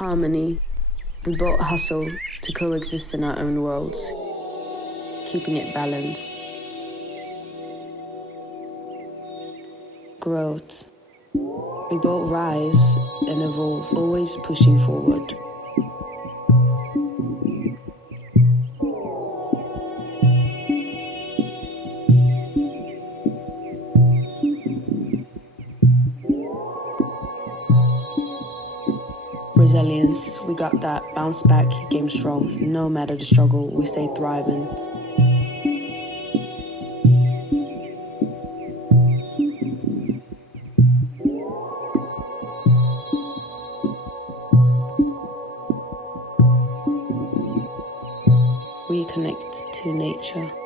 Harmony. We both hustle to coexist in our own worlds, keeping it balanced. Growth. We both rise and evolve, always pushing forward. Resilience, we got that, bounce back, game strong. No matter the struggle, we stay thriving. Reconnect to nature.